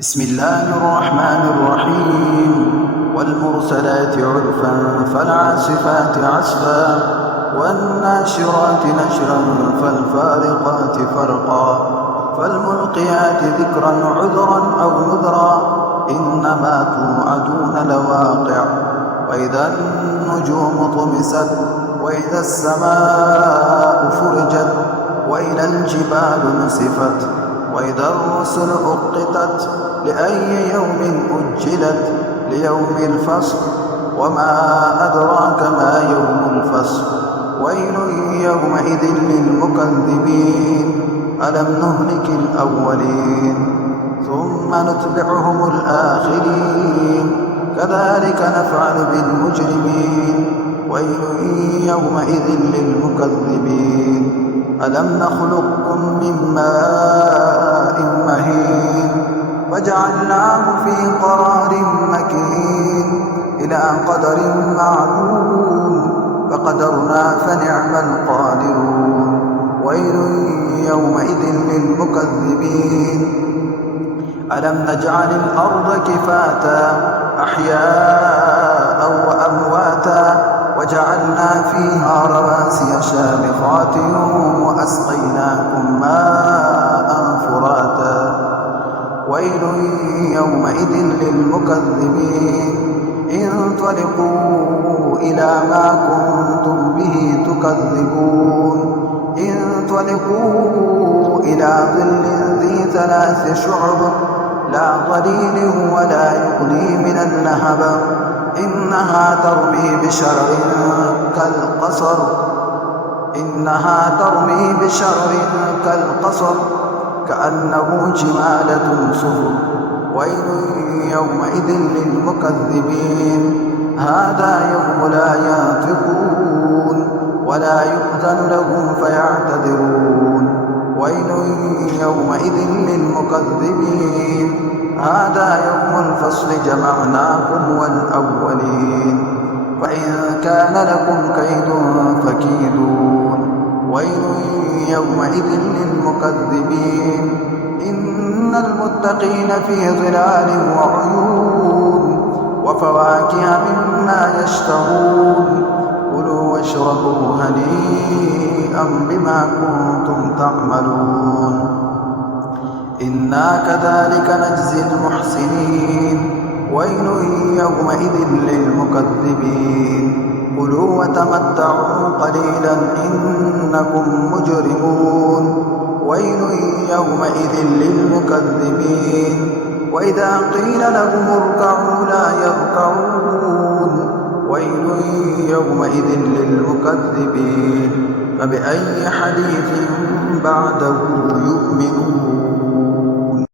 بسم الله الرحمن الرحيم والمرسلات عرفا فالعاصفات عصفا والناشرات نشرا فالفارقات فرقا فالملقيات ذكرا عذرا أو نذرا إنما توعدون لواقع وإذا النجوم طمست وإذا السماء فرجت وإذا الجبال نسفت وإذا الرسل أقتت لأي يوم أجلت ليوم الفصل وما أدراك ما يوم الفصل ويل يومئذ للمكذبين ألم نهلك الأولين ثم نتبعهم الآخرين كذلك نفعل بالمجرمين ويل يومئذ للمكذبين ألم نخلقكم من ماء مهين وجعلناه في قرار مكين إلى قدر معلوم فقدرنا فنعم القادرون ويل يومئذ للمكذبين ألم نجعل الأرض كفاتا أحياء وأمواتا وجعلنا فيها رواسي شامخات وأسقيناكم ماء فراتا ويل يومئذ للمكذبين انطلقوا إلى ما كنتم به تكذبون انطلقوا إلى ظل ذي 3 شعب لا ظليل ولا يغني من اللهب إنها ترمي بشرر كالقصر كأنه جمالة صفر ويل يومئذ للمكذبين هذا يوم لا ينطقون ولا يؤذن لهم فيعتذرون ويل يومئذ للمكذبين هذا يوم الفصل جمعناكم والأولين فإن كان لكم كيد فكيدون ويل يومئذ للمكذبين إن المتقين في ظلال وعيون وفواكه مما يشتهون كلوا واشربوا هنيئا بما كنتم تعملون إنا كذلك نجزي المحسنين ويل يومئذ للمكذبين كلوا وتمتعوا قليلا إنكم مجرمون ويل يومئذ للمكذبين وإذا قيل لهم اركعوا لا يركعون ويل يومئذ للمكذبين فبأي حديث بعده يؤمنون